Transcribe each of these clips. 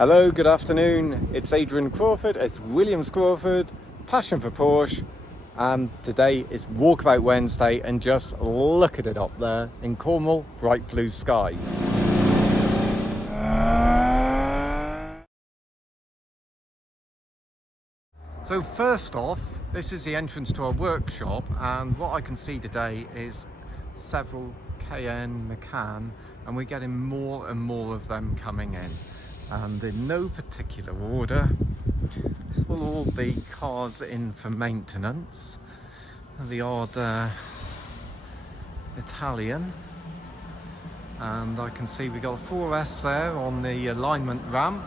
Hello, good afternoon. It's Adrian Crawford. It's Williams Crawford, passion for Porsche. And today is Walkabout Wednesday, and just look at it up there in Cornwall, bright blue skies. So first off, this is the entrance to our workshop, and what I can see today is several Cayenne Macan, and we're getting more and more of them coming in. And in no particular order, this will all be cars in for maintenance. The odd Italian, and I can see we got a 4S there on the alignment ramp.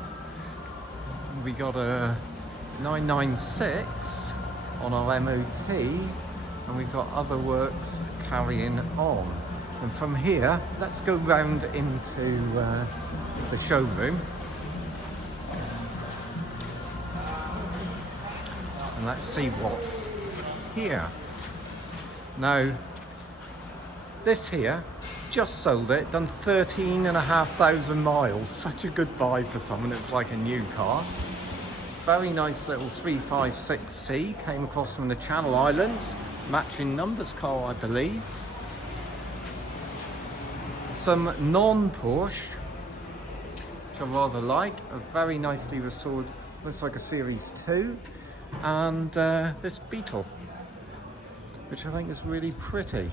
We got a 996 on our MOT, and we've got other works carrying on. And from here, let's go round into the showroom. And let's see what's here. Now, this here, just sold it, done 13,500 miles. Such a good buy for someone. It's like a new car. Very nice little 356C, came across from the Channel Islands. Matching numbers car, I believe. Some non-Porsche, which I rather like. A very nicely restored, looks like a Series 2. And this Beetle, which I think is really pretty.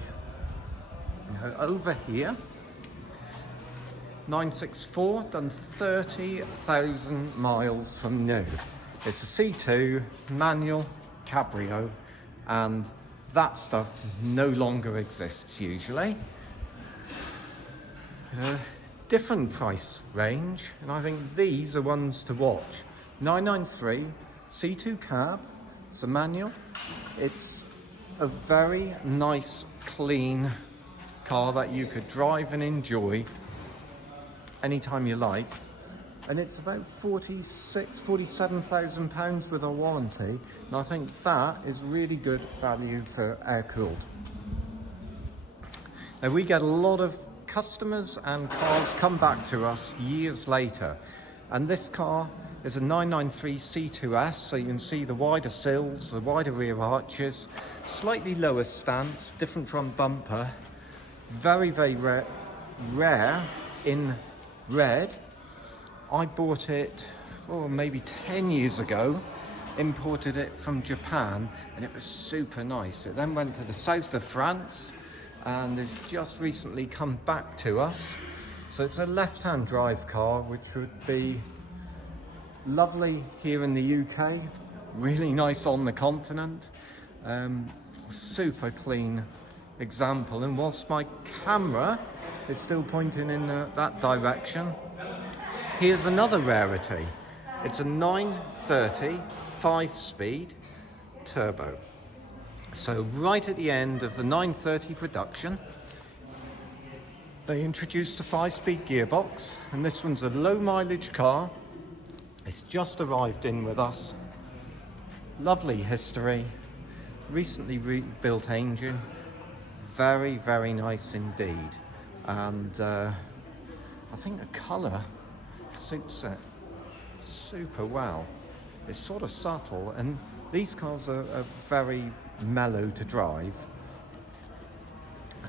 Over here, 964, done 30,000 miles from new. It's a C2 manual cabrio, and that stuff no longer exists usually. Different price range, and I think these are ones to watch. 993 C2 cab, it's a manual. It's a very nice, clean car that you could drive and enjoy anytime you like. And it's about 47,000 pounds with a warranty. And I think that is really good value for air-cooled. Now, we get a lot of customers and cars come back to us years later. And this car is a 993 C2S, so you can see the wider sills, the wider rear arches, slightly lower stance, different front bumper. Very, very rare in red. I bought it, maybe 10 years ago, imported it from Japan, and it was super nice. It then went to the south of France and has just recently come back to us. So it's a left-hand drive car, which would be lovely here in the UK, really nice on the continent. Super clean example, and whilst my camera is still pointing in that direction, here's another rarity. It's a 930 5-speed turbo. So right at the end of the 930 production, they introduced a 5-speed gearbox, and this one's a low mileage car. It's just arrived in with us. Lovely history, recently rebuilt engine. Very, very nice indeed. And I think the colour suits it super well. It's sort of subtle, and these cars are very mellow to drive.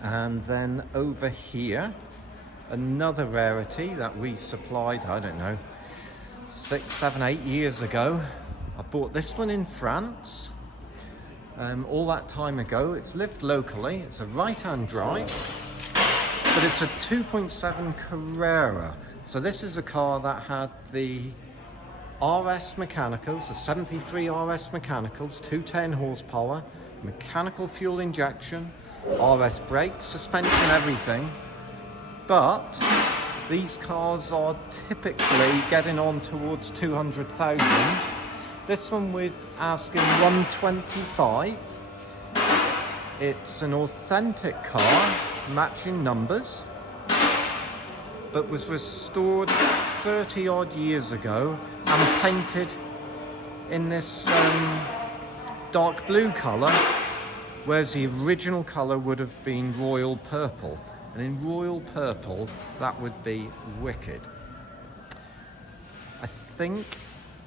And then over here, another rarity that we supplied, I don't know, 6, 7, 8 years ago. I bought this one in France all that time ago. It's lived locally. It's a right-hand drive, but it's a 2.7 Carrera. So this is a car that had the RS mechanicals, the 73 RS mechanicals, 210 horsepower, mechanical fuel injection, RS brakes, suspension, everything. But these cars are typically getting on towards 200,000. This one we're asking 125. It's an authentic car, matching numbers, but was restored 30 odd years ago and painted in this dark blue colour, whereas the original colour would have been royal purple. And in royal purple, that would be wicked. I think,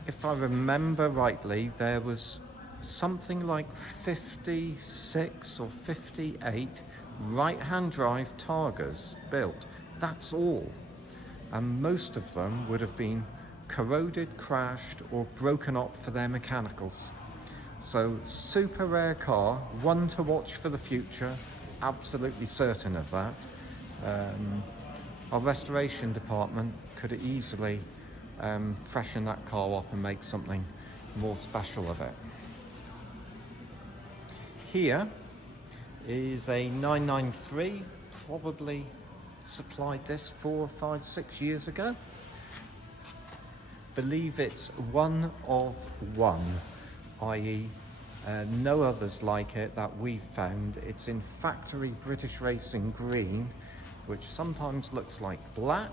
if I remember rightly, there was something like 56 or 58 right-hand drive Targas built. That's all. And most of them would have been corroded, crashed, or broken up for their mechanicals. So super rare car, one to watch for the future, absolutely certain of that. Our restoration department could easily freshen that car up and make something more special of it. Here is a 993, probably supplied this 4, 5, 6 years ago. Believe it's one of one, i.e. No others like it that we've found. It's in factory British Racing green, which sometimes looks like black.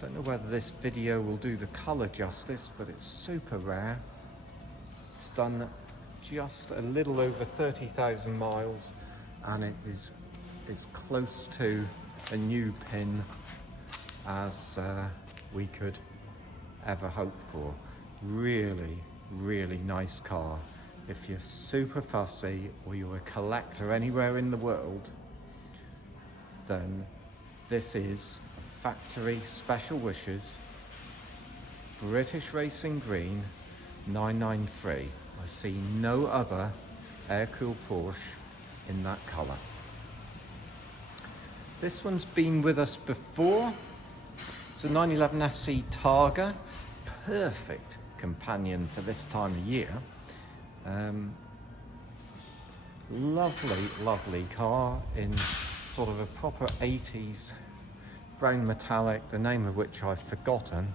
Don't know whether this video will do the colour justice, but it's super rare. It's done just a little over 30,000 miles, and it is as close to a new pin as we could ever hope for. Really, really nice car. If you're super fussy or you're a collector anywhere in the world, then this is a factory special wishes British Racing green 993. I see no other air-cooled Porsche in that colour. This one's been with us before. It's a 911 Sc Targa, perfect companion for this time of year. Lovely, lovely car in sort of a proper 80s brown metallic, the name of which I've forgotten.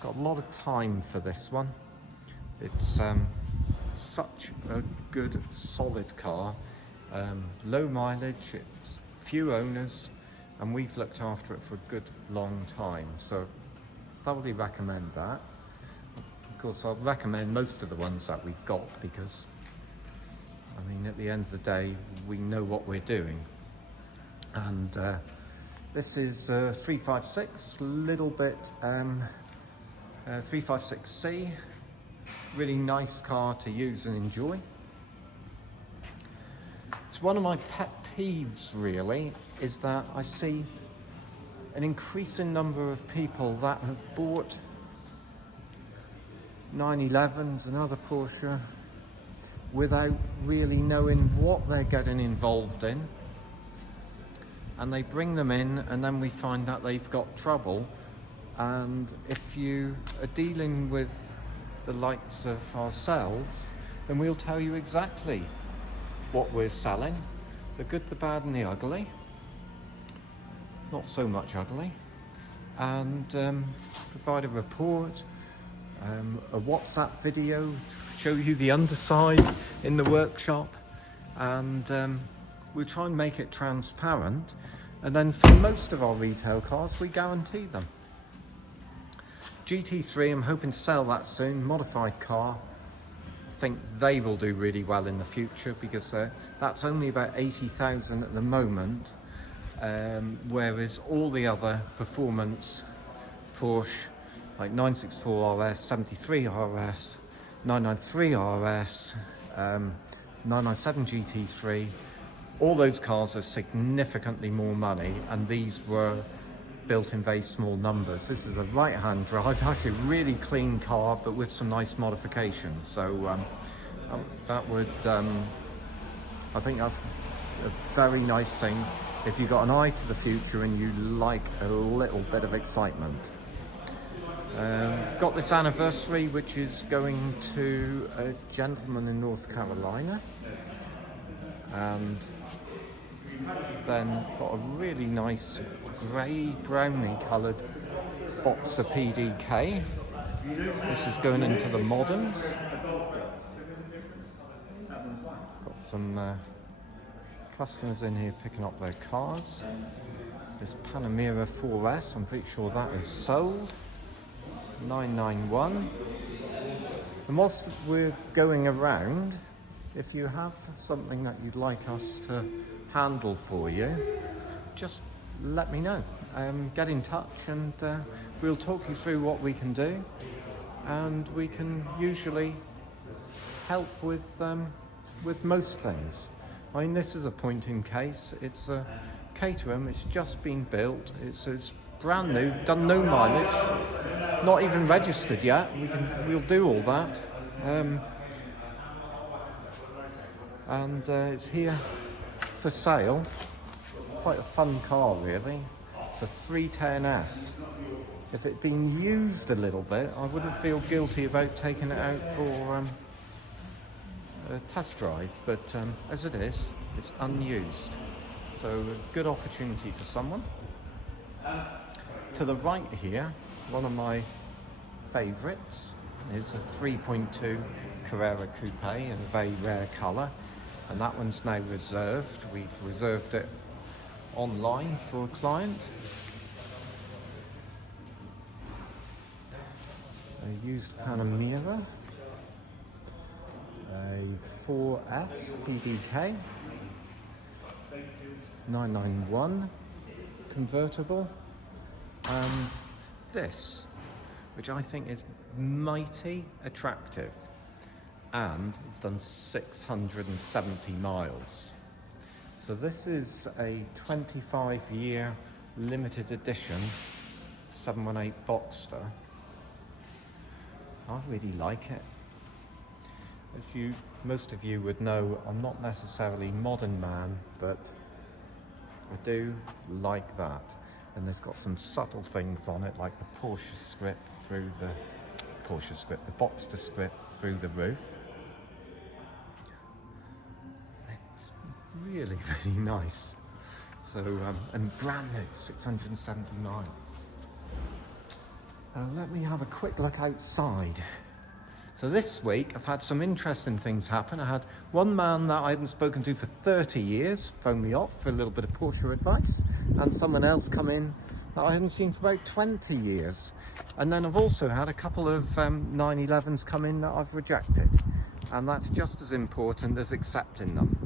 Got a lot of time for this one. It's such a good, solid car. Low mileage, it's few owners, and we've looked after it for a good long time. So thoroughly recommend that. Of course, I'll recommend most of the ones that we've got because, I mean, at the end of the day, we know what we're doing. And this is 356, little bit 356C. Really nice car to use and enjoy. It's one of my pet peeves, really, is that I see an increasing number of people that have bought 911s and other Porsche without really knowing what they're getting involved in, and they bring them in and then we find that they've got trouble. And if you are dealing with the likes of ourselves, then we'll tell you exactly what we're selling, the good, the bad and the ugly, not so much ugly, and provide a report, a WhatsApp video to show you the underside in the workshop, and we'll try and make it transparent. And then for most of our retail cars, we guarantee them. GT3, I'm hoping to sell that soon, modified car. I think they will do really well in the future because that's only about 80,000 at the moment, whereas all the other performance Porsche, like 964 RS, 73 RS, 993 RS, 997 GT3, all those cars are significantly more money, and these were built in very small numbers. This is a right-hand drive, actually a really clean car, but with some nice modifications. So that would, I think that's a very nice thing if you've got an eye to the future and you like a little bit of excitement. Got this anniversary, which is going to a gentleman in North Carolina, and then got a really nice grey brownie coloured Boxster PDK. This is going into the moderns. Got some customers in here picking up their cars. This Panamera 4S, I'm pretty sure that is sold. 991. And whilst we're going around, if you have something that you'd like us to handle for you, just let me know. Get in touch and we'll talk you through what we can do, and we can usually help with most things. I mean, this is a point-in case. It's a Caterham. It's just been built. It's brand new, done no mileage, not even registered yet. We'll do all that, and it's here for sale. Quite a fun car, really. It's a 310S. If it'd been used a little bit, I wouldn't feel guilty about taking it out for a test drive, but as it is, it's unused. So a good opportunity for someone. To the right here, one of my favourites is a 3.2 Carrera Coupe in a very rare colour, and that one's now reserved. We've reserved it online for a client. A used Panamera, a 4S PDK 991 convertible, and this, which I think is mighty attractive, and it's done 670 miles. So this is a 25-year limited edition 718 Boxster. I really like it. As most of you would know, I'm not necessarily a modern man, but I do like that. And there's got some subtle things on it, like the Porsche script, the Boxster script through the roof. It's really, really nice. So, and brand new, 670 miles. Let me have a quick look outside. So this week I've had some interesting things happen. I had one man that I hadn't spoken to for 30 years phone me up for a little bit of Porsche advice, and someone else come in that I hadn't seen for about 20 years. And then I've also had a couple of 911s come in that I've rejected, and that's just as important as accepting them.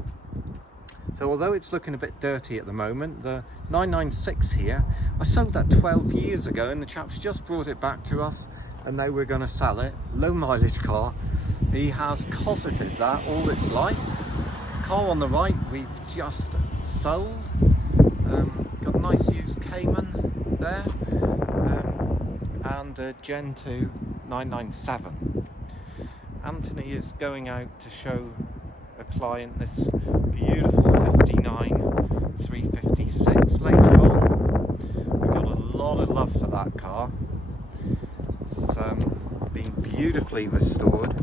So although it's looking a bit dirty at the moment, the 996 here, I sold that 12 years ago, and the chap's just brought it back to us, and now we're going to sell it. Low mileage car. He has cosseted that all its life. Car on the right we've just sold. Got a nice used Cayman there, and a Gen 2 997. Anthony is going out to show a client this beautiful 59 356 later on. We've got a lot of love for that car. It's been beautifully restored.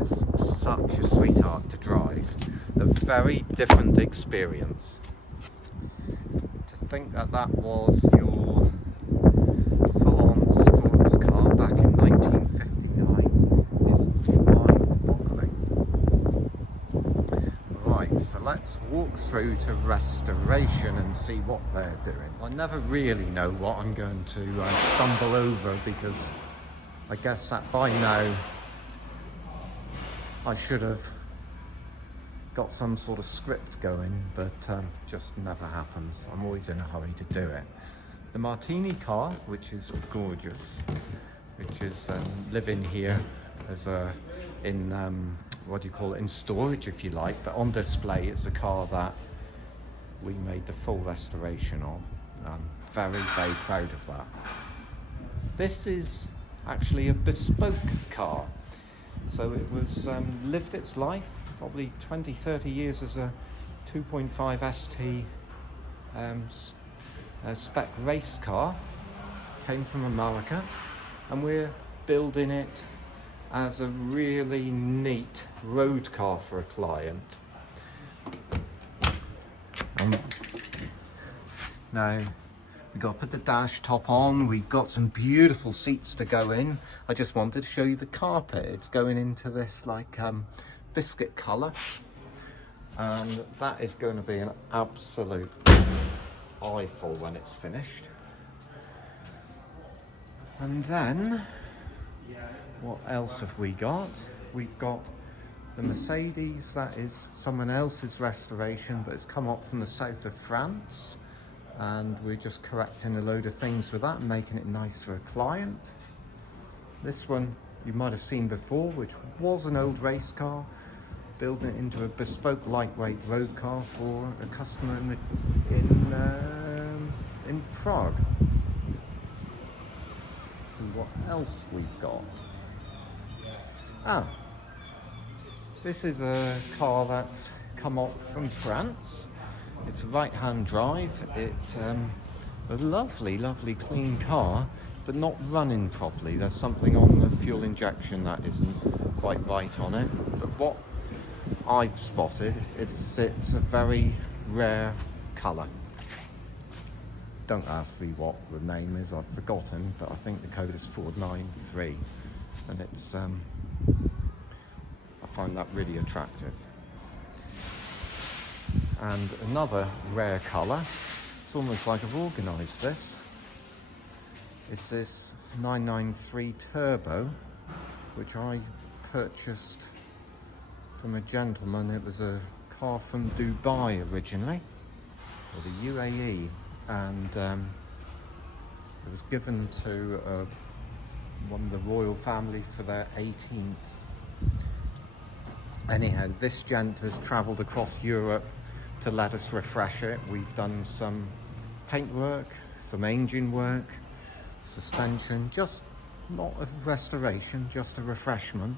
It's such a sweetheart to drive. A very different experience. To think that that was your full-on sports car back in 1959 is mind-boggling. Right, so let's walk through to restoration and see what they're doing. I never really know what I'm going to stumble over, because I guess that by now I should have got some sort of script going, but just never happens. I'm always in a hurry to do it. The Martini Car, which is gorgeous, which is living here as what do you call it, in storage if you like, but on display. It's a car that we made the full restoration of. I'm very, very proud of that. This is actually a bespoke car. So it was lived its life, probably 20-30 years as a 2.5 ST spec race car. Came from America, and we're building it as a really neat road car for a client. Now we've got to put the dash top on. We've got some beautiful seats to go in. I just wanted to show you the carpet. It's going into this like biscuit colour, and that is going to be an absolute eyeful when it's finished. And then what else have we got? We've got The Mercedes, that is someone else's restoration, but it's come up from the south of France, and we're just correcting a load of things with that and making it nice for a client. This one you might have seen before, which was an old race car, building it into a bespoke lightweight road car for a customer in Prague. So what else we've got? This is a car that's come up from France. It's a right-hand drive. It's a lovely, lovely clean car, but not running properly. There's something on the fuel injection that isn't quite right on it. But what I've spotted, it's a very rare colour. Don't ask me what the name is, I've forgotten, but I think the code is 493, and it's I find that really attractive. And another rare colour, it's almost like I've organised this, is this 993 Turbo, which I purchased from a gentleman. It was a car from Dubai originally, or the UAE, and it was given to one of the royal family for their 18th. Anyhow, this gent has travelled across Europe to let us refresh it. We've done some paint work, some engine work, suspension, just not a restoration, just a refreshment,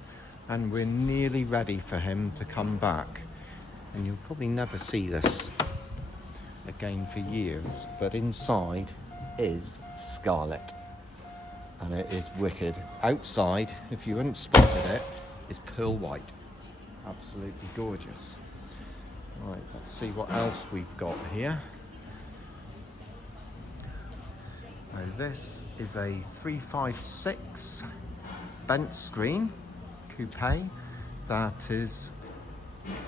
and we're nearly ready for him to come back. And you'll probably never see this again for years, but inside is scarlet, and it is wicked. Outside, if you hadn't spotted it, is pearl white. Absolutely gorgeous. Right, let's see what else we've got here. Now this is a 356 bent screen coupe that is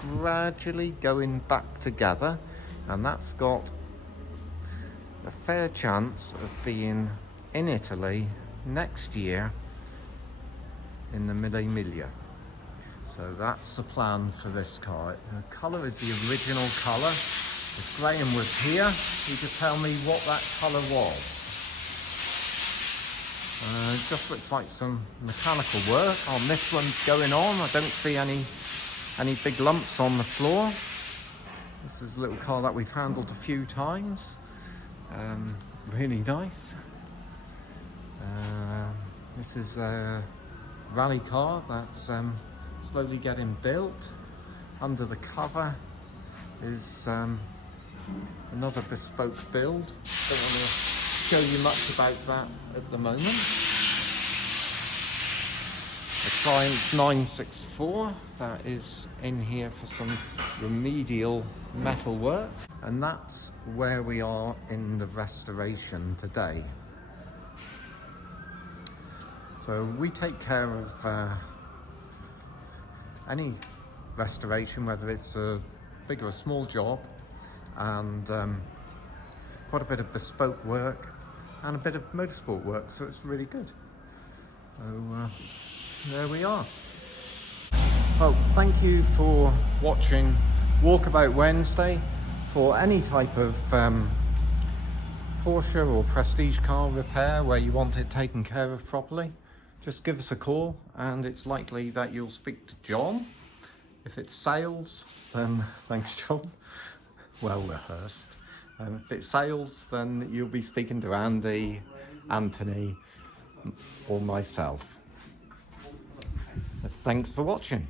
gradually going back together, and that's got a fair chance of being in Italy next year in the Mille Miglia. So that's the plan for this car. The colour is the original colour. If Graham was here, he could tell me what that colour was. It just looks like some mechanical work on this one going on. I don't see any big lumps on the floor. This is a little car that we've handled a few times. Really nice. This is a rally car that's slowly getting built. Under the cover is another bespoke build. Don't want to show you much about that at the moment. The Triumph 964 that is in here for some remedial metal work, and that's where we are in the restoration today. So we take care of any restoration, whether it's a big or a small job, and quite a bit of bespoke work and a bit of motorsport work, so it's really good. So there we are. Well, thank you for watching Walkabout Wednesday. For any type of Porsche or prestige car repair where you want it taken care of properly, just give us a call, and it's likely that you'll speak to John. If it's sales, then thanks John, well rehearsed. If it's sales, then you'll be speaking to Andy, Anthony, or myself. Thanks for watching.